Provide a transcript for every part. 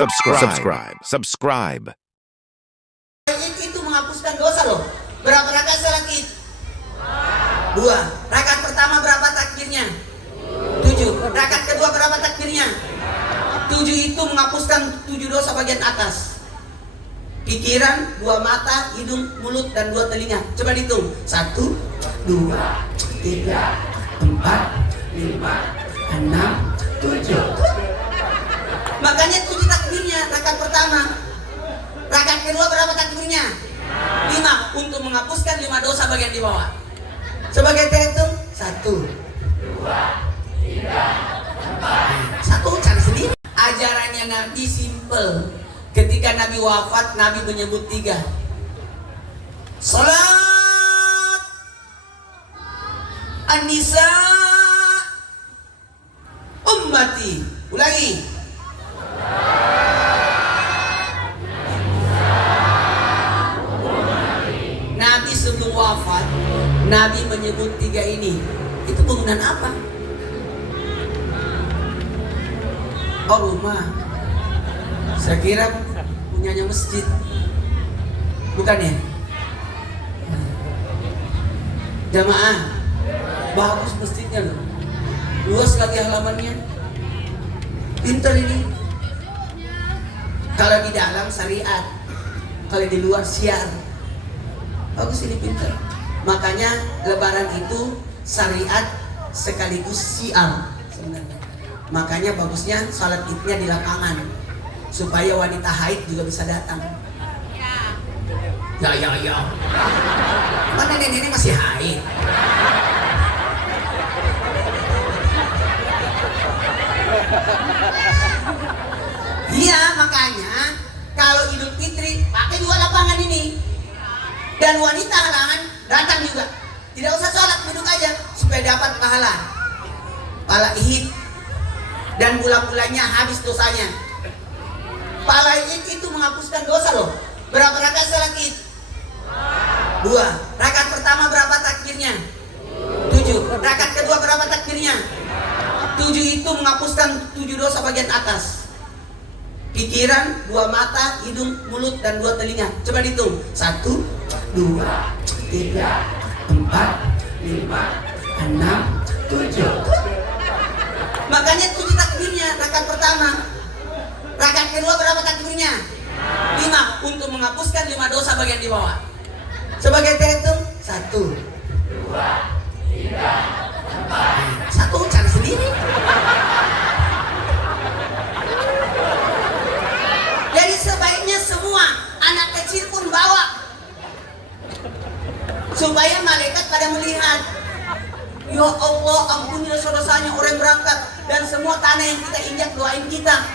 Subscribe. Itu menghapuskan dosa loh. Berapa rakaat salat Id? 2. Rakaat pertama berapa takbirnya? 7. Rakaat kedua berapa takbirnya? 7 itu menghapuskan 7 dosa bagian atas. Pikiran, 2 mata, hidung, mulut, dan 2 telinga. Coba dihitung. 1, 2, 3, 4, 5, 6, 7. Makanya 7 takbirnya rakaat pertama. Rakaat kedua berapa takbirnya? 5 untuk menghapuskan 5 dosa bagian di bawah. Sebagai terhitung 1, 2, 3, 4. Satu cari sendiri. Ajarannya Nabi simple. Ketika Nabi wafat, Nabi menyebut 3. Salat An-Nisa ummati. Ulangi. Nabi sebelum wafat, Nabi menyebut 3 ini. Itu bangunan apa? Oh, rumah. Saya kira punyanya masjid. Bukan ya? Jamaah. Bagus masjidnya loh. Luas lagi halamannya. Pintar ini. Kalau di dalam syariat, kalau di luar syiar. Bagus ini pintar. Makanya lebaran itu syariat sekaligus syiar sebenarnya. Makanya bagusnya salat Idnya di lapangan supaya wanita haid juga bisa datang. Ya. Mana nenek masih haid? Iya, makanya kalau Idul Fitri pakai 2 lapangan ini. Dan wanita halangan datang juga. Tidak usah sholat, duduk aja supaya dapat pahala Id. Dan bulan-bulannya habis dosanya. Pahala Id itu menghapuskan dosa loh. Berapa rakaat salat Id? 2. Rakaat pertama berapa takbirnya? 7. Rakaat kedua berapa takbirnya? 7 itu menghapuskan 7 dosa bagian atas. Pikiran, 2 mata, hidung, mulut, dan 2 telinga. Coba dihitung. 1, 2, 3, 4, 5, 6, 7. Makanya 7 takbirnya rakaat pertama. Rakaat kedua berapa takbirnya? 5 untuk menghapuskan 5 dosa bagian di bawah. Sebagai terhitung 1, 2, 3, 4. Satu cari sendiri. Jadi sebaiknya semua anak kecil pun bawa, supaya malaikat pada melihat. Ya Allah, ampunilah dosanya orang berangkat dan semua tanah yang kita injak, doain kita.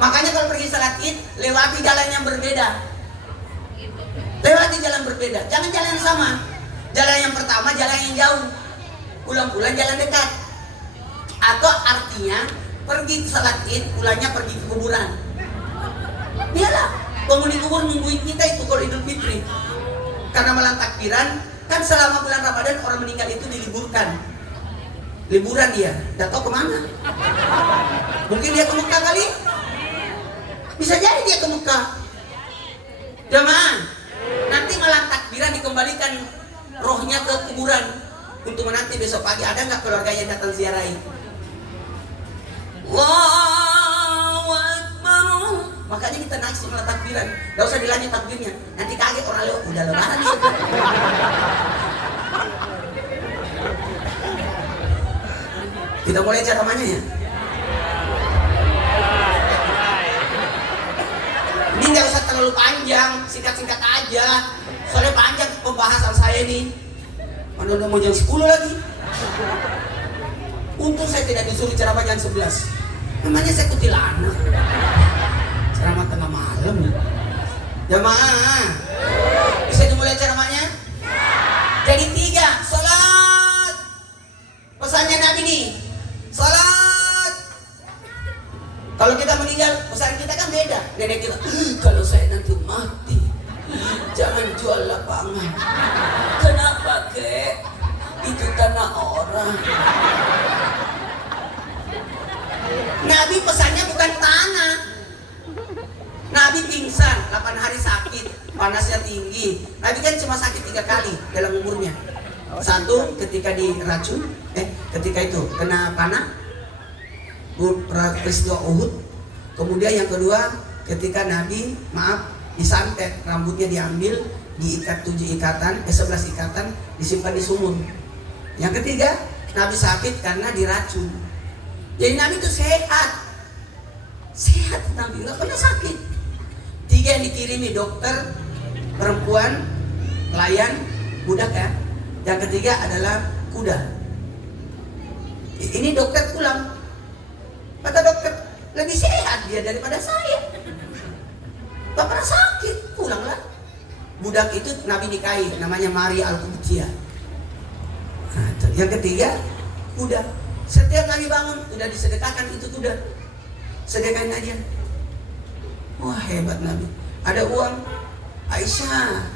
Makanya kalau pergi salat Id, lewati jalan yang berbeda. Lewati jalan berbeda, jangan jalan yang sama. Jalan yang pertama jalan yang jauh, pulang-pulang jalan dekat. Atau artinya pergi salat Id, pulangnya pergi ke kuburan. Iyalah, penghuni kubur nungguin kita itu kalau Idul Fitri. Karena malam takbiran, kan selama bulan Ramadan orang meninggal itu diliburkan. Liburan dia, gak tahu kemana. Mungkin dia ke Mekah kali. Bisa jadi dia ke Mekah. Jemaah, nanti malam takbiran dikembalikan rohnya ke kuburan untuk menanti besok pagi ada nggak keluarganya datang ziarahi. Allahu Akbar. Makanya kita naik malam takbiran. Gak usah dilanjut takbirnya. Nanti kaget orang lewat udah lebaran nih. Kita mulai ceramahnya ya. Ini nggak usah terlalu panjang, singkat-singkat aja. Soalnya panjang pembahasan saya nih. Mana udah mau jam 10 lagi. Untung saya tidak disuruh ceramah jam 11. Namanya saya kuntilanak. Ceramah tengah malam. Jamaah, bisa dimulai ceramahnya? Jadi 3, sholat. Pesannya Nabi nih, sholat. Kalau kita meninggal, pesan kita kan beda. Nenek kita, kalau saya nanti mati, jangan jual lapangan. Kenapa, kek? Itu tanah orang. Nabi pesannya bukan tanah. umurnya. Satu ketika diracun, ketika itu kena panah, peristiwa Uhud. Kemudian yang kedua ketika Nabi disantet, rambutnya diambil, diikat 11 ikatan, disimpan di sumur. Yang ketiga Nabi sakit karena diracun. Jadi Nabi itu sehat Nabi, nggak pernah sakit. 3 yang dikirimi dokter, perempuan, pelayan, budak ya. Yang ketiga adalah kuda. Ini dokter pulang, kata dokter, lebih sehat dia daripada saya, nggak pernah sakit, pulanglah. Budak itu Nabi nikahi, namanya Maria Al-Qubtiyah. Nah, yang ketiga kuda. Setiap Nabi bangun udah disedekahkan itu kuda, sedekahin aja. Wah, hebat Nabi. Ada uang, Aisyah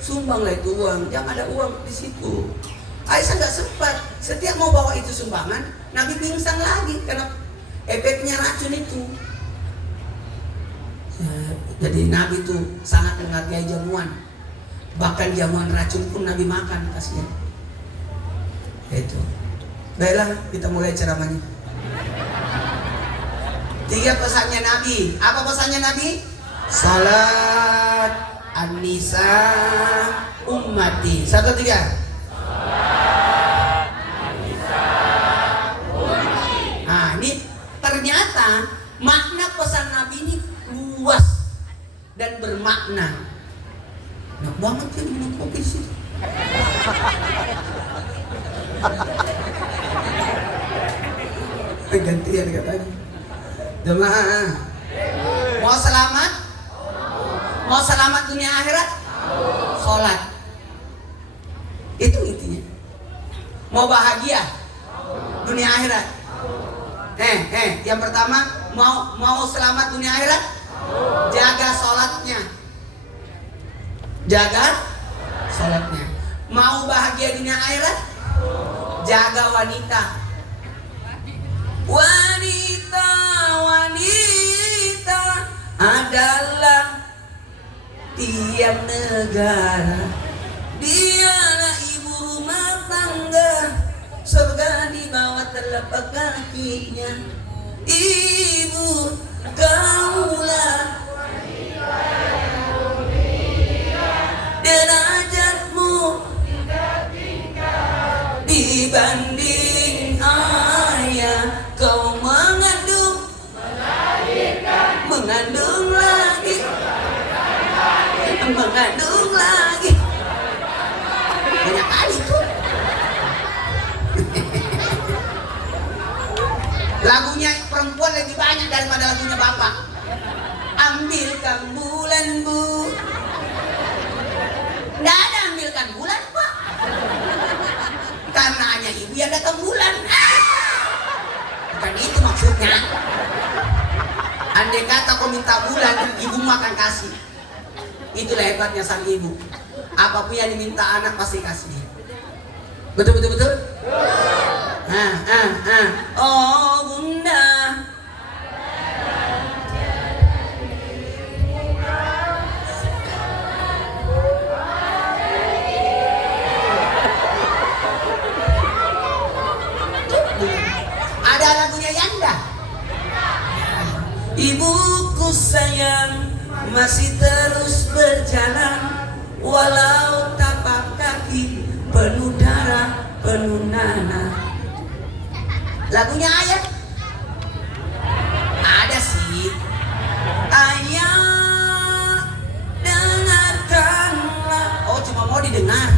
sumbanglah itu uang, jangan ada uang di situ. Aisyah nggak sempat. Setiap mau bawa itu sumbangan, Nabi pingsan lagi karena efeknya racun itu. Jadi Nabi itu sangat menghargai jamuan. Bahkan jamuan racun pun Nabi makan, kasihan. Itu. Baiklah, kita mulai ceramahnya. 3 pesannya Nabi. Apa pesannya Nabi? Salat an-nisa ummati. 1, 3. Nah, ini ternyata makna pesan Nabi ini luas dan bermakna. Enak banget kan minum kopi di situ. Gantian katanya. Jemaah, mau selamat? Mau selamat dunia akhirat? Sholat. Itu intinya. Mau bahagia dunia akhirat? Yang pertama, mau selamat dunia akhirat? Jaga sholatnya. Jaga sholatnya. Mau bahagia dunia akhirat? Jaga wanita. Wanita adalah tiap negara. Dialah ibu rumah tangga, surga di bawah telapak kakinya. Ibu kaulah derajatmu dibanding ayah. Kau mengandung lagi banyak kali tuh. Lagunya perempuan lebih banyak daripada lagunya bapak. Ambilkan bulan bu. Nggak ada ambilkan bulan pak, karena hanya ibu yang datang bulan. Bukan itu maksudnya. Andai kata kau minta bulan, ibumu akan kasih. Itulah hebatnya sang ibu. Apapun yang diminta anak pasti kasih. Betul. Oh bunda, ada lagunya Yanda. Ibuku sayang masih terus berjalan, walau tapak kaki penuh darah, penuh nanah. Lagunya ayah ada sih. Ayah dengarkanlah. Oh cuma mau didengar.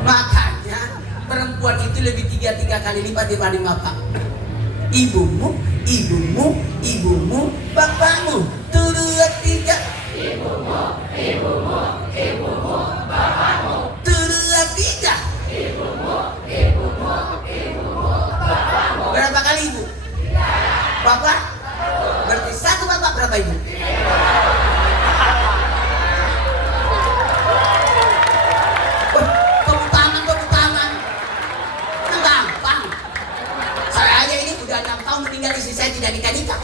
Makanya perempuan itu lebih 3 kali lipat dibanding bapak. Ibumu, bapakmu. 1, 2, 3. Ibumu, bapakmu. 1, 2, 3. Ibumu, bapakmu. Berapa kali ibu? 3. Bapak? Berarti 1 bapak, berapa ibu? 3. Tepuk tangan. Kan gampang. Saya aja ini udah 6 tahun meninggal, istri saya tidak nikah.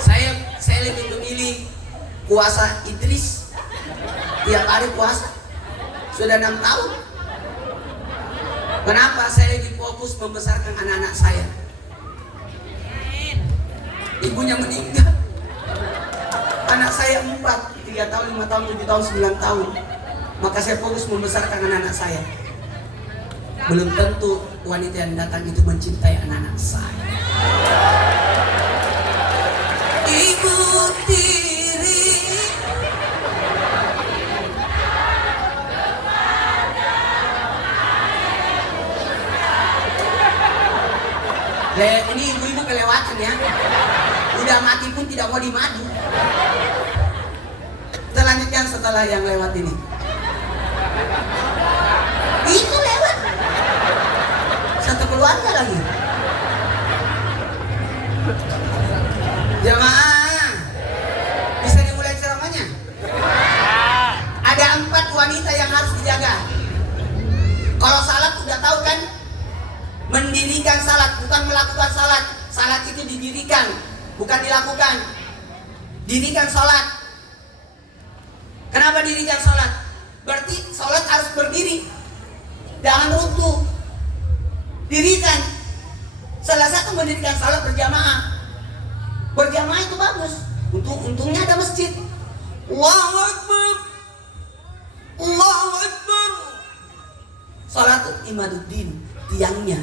Saya lebih memilih puasa Idris, tiap hari puasa, sudah 6 tahun. Kenapa? Saya lagi fokus membesarkan anak-anak saya. Ibunya meninggal, anak saya 4, 3 tahun, 5 tahun, 7 tahun, 9 tahun. Maka saya fokus membesarkan anak-anak saya. Belum tentu wanita yang datang itu mencintai anak-anak saya. Ibu tiri ini ibu-ibu kelewatan ya. Udah mati pun tidak mau dimadu. Kita lanjutkan setelah yang lewat ini. Itu lewat. Satu keluarga lagi. Jamaah, bisa dimulai ceramahnya? Ada 4 wanita yang harus dijaga. Kalau salat udah tahu kan? Mendirikan salat, bukan melakukan salat. Salat itu didirikan, bukan dilakukan. Dirikan salat. Kenapa dirikan salat? Berarti salat harus berdiri, jangan runtuh. Dirikan. Salah satu mendirikan salat berjamaah. Berjamaah itu bagus. Untungnya ada masjid. Allahu Akbar, Allahu Akbar. Salat imaduddin, tiangnya.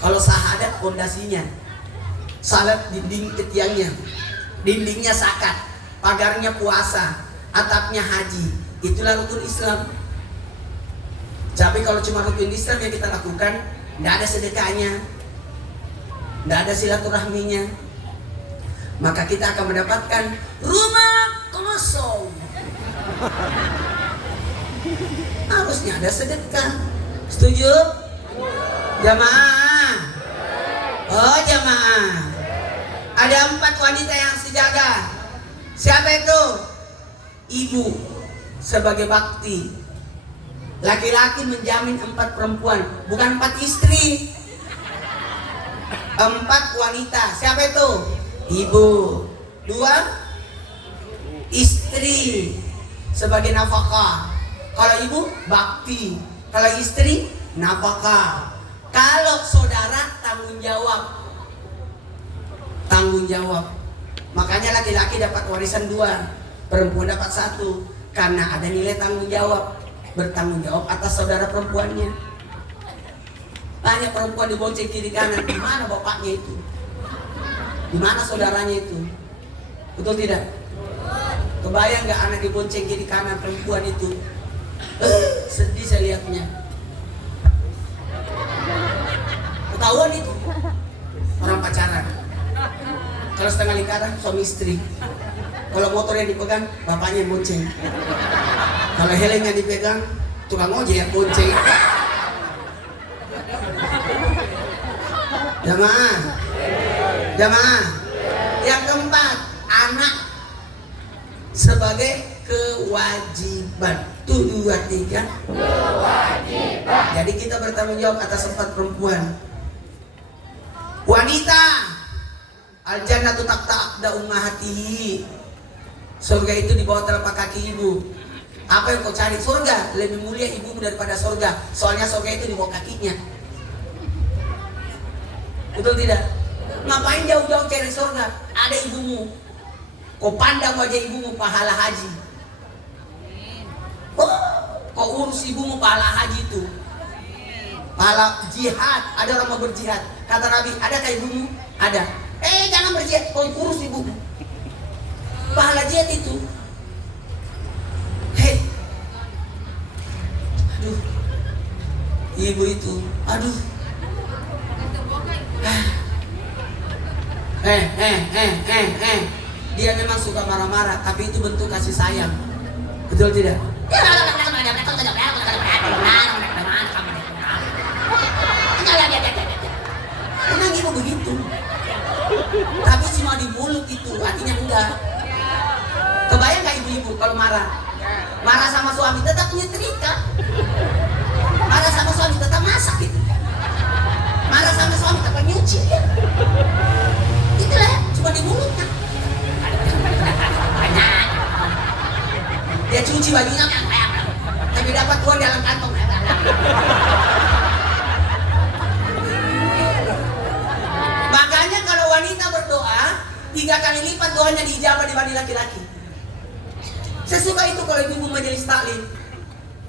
Kalau sahadat pondasinya. Salat dinding ke tiangnya. Dindingnya zakat, pagarnya puasa, atapnya haji. Itulah rukun Islam. Tapi kalau cuma rukun Islam yang kita lakukan, tidak ada sedekahnya, tidak ada silaturahminya, maka kita akan mendapatkan rumah kosong. Harusnya ada sedekah. Setuju? Jamaah. Oh jamaah. Ada 4 wanita yang harus dijaga. Siapa itu? Ibu sebagai bakti. Laki-laki menjamin 4 perempuan, bukan 4 istri. 4 wanita. Siapa itu? Ibu. 2 istri sebagai nafkah. Kalau ibu bakti, kalau istri nafkah. Kalau saudara tanggung jawab. Tanggung jawab. Makanya laki-laki dapat warisan 2, perempuan dapat 1, karena ada nilai tanggung jawab. Bertanggung jawab atas saudara perempuannya. Banyak perempuan dibonceng kiri kanan. Di mana bapaknya itu? Di mana saudaranya itu? Betul tidak? Kebayang nggak anak dibonceng kiri kanan perempuan itu? Sedih saya lihatnya. Ketahuan itu orang pacaran. Kalau setengah lingkaran suami istri. Kalau motor yang dipegang bapaknya yang bonceng. Kalau helmnya dipegang tukang ojek yang bonceng. Jamaah. Jamaah. Yang keempat, anak sebagai kewajiban. 2, 3. Kewajiban. Jadi kita bertanggung jawab atas 4 perempuan. Wanita, al-jannatu tahta ummahatihi. Surga itu di bawah telapak kaki ibu. Apa yang kau cari? Surga. Lebih mulia ibumu daripada surga. Soalnya surga itu di bawah kakinya. Betul tidak? Ngapain jauh-jauh cari surga? Ada ibumu. Kau pandang wajah ibumu pahala haji. Oh, kau urus ibumu pahala haji itu. Pahala jihad. Ada orang mau berjihad. Kata Nabi, adakah ibumu? Ada. Jangan berjihad, kau urus ibumu. Pahala jihad itu. Hei. Aduh. Ibu itu. Aduh. Dia memang suka marah-marah, tapi itu bentuk kasih sayang. Betul tidak? Emang ibu begitu. Tapi cuma di mulut itu, artinya enggak. Kebayang gak ibu-ibu kalau marah? Marah sama suami tetap nyetrika. Marah sama suami tetap masak itu. Marah sama suami tetap nyuci ya. Itulah cuma di mulutnya. Dia cuci bajunya, tapi dapat uang dalam kantong. Makanya kalau wanita berdoa 3 kali lipat doanya diijabah dibanding laki-laki. Saya suka itu kalau ibu majelis taklim,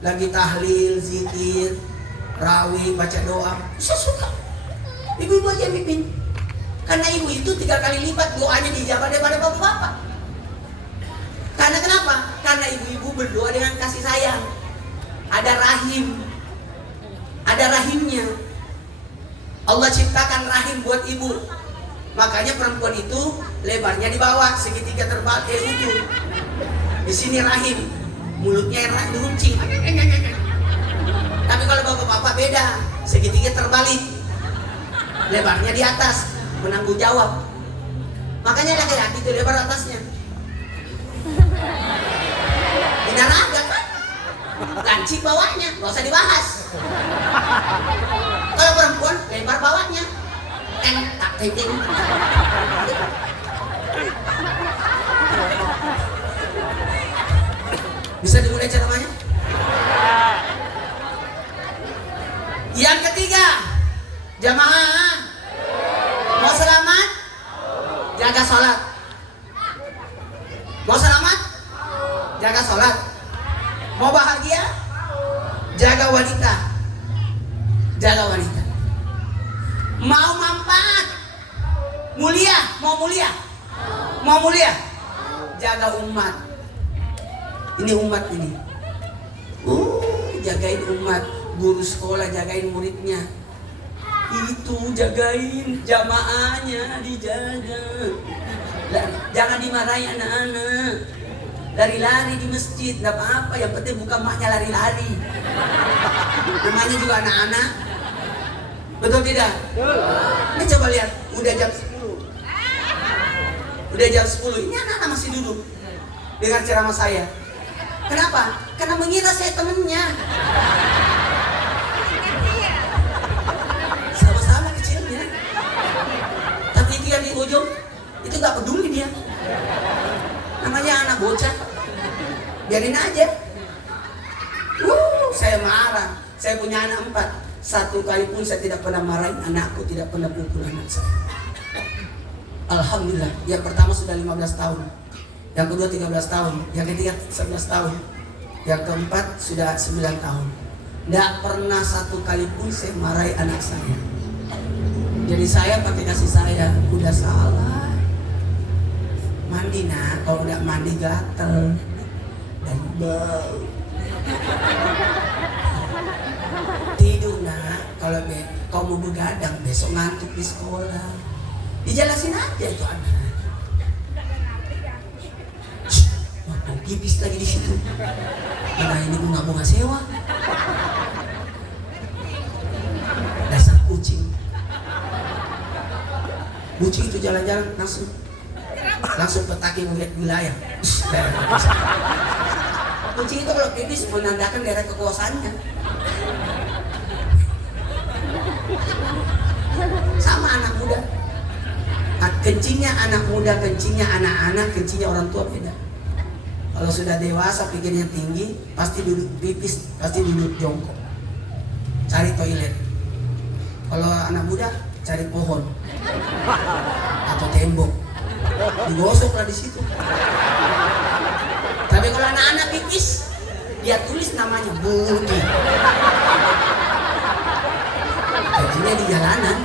lagi tahlil, zikir, rawih, baca doa. Saya suka. Ibu-ibu aja mimpin. Karena ibu itu 3 kali lipat doanya diijabah daripada bapak-bapak. Karena kenapa? Karena ibu-ibu berdoa dengan kasih sayang. Ada rahim. Ada rahimnya. Allah ciptakan rahim buat ibu. Makanya perempuan itu lebarnya di bawah, segitiga terbalik itu. Di sini rahim, mulutnya yang diruncing. Tapi kalau bapak-bapak beda, segitiga terbalik, lebarnya di atas, menanggung jawab. Makanya laki-laki itu lebar atasnya. Benar ada kan? Lancip bawahnya, nggak usah dibahas. Kalau perempuan lebar bawahnya, tak ting. Bisa dimulai ceramahnya? Yang ketiga, jamaah mau selamat, jaga sholat. Mau selamat, jaga sholat. Mau bahagia, jaga wanita. Jaga wanita. Mau manfaat, mulia, mau mulia, mau mulia, jaga umat. Ini umat ini. Jagain umat. Guru sekolah jagain muridnya. Itu jagain jamaahnya, dijaga. Jangan dimarahi anak-anak. Lari-lari di masjid, gak apa-apa. Yang penting bukan maknya lari-lari. Namanya juga anak-anak. Betul tidak? Ini coba lihat, udah jam 10. Udah jam 10. Ini anak-anak masih duduk dengar ceramah saya. Kenapa? Karena mengira saya temennya. Sama-sama kecilnya. Tapi itu yang di ujung, itu gak peduli dia. Namanya anak bocah. Biarin aja. Saya marah. Saya punya anak 4. 1 kali pun saya tidak pernah marahin anakku, tidak pernah pukul anak saya. Alhamdulillah. Yang pertama sudah 15 tahun. Yang kedua 13 tahun, yang ketiga 11 tahun, yang keempat sudah 9 tahun. Tidak pernah 1 kali pun saya marahi anak saya. Jadi saya pakai kasih sayang. Udah salah, mandi nak. Kalau udah mandi gatel dan bau. Tidur nak. Kalau kau mau begadang besok ngantuk di sekolah. Dijelasin aja itu anak. Pipis lagi di situ. Mana ini bunga sewa. Dasar kucing. Kucing itu jalan-jalan langsung petaki melihat wilayah. Kucing itu kalau pipis menandakan daerah kekuasaannya. Sama anak muda. Kencingnya anak muda, kencingnya anak-anak, kencingnya orang tua beda. Kalau sudah dewasa pikirnya tinggi, pasti duduk pipis, pasti duduk jongkok. Cari toilet. Kalau anak muda cari pohon atau tembok. Digosoklah di situ. Tapi kalau anak-anak pipis, dia tulis namanya Budi. Kencingnya di jalanan.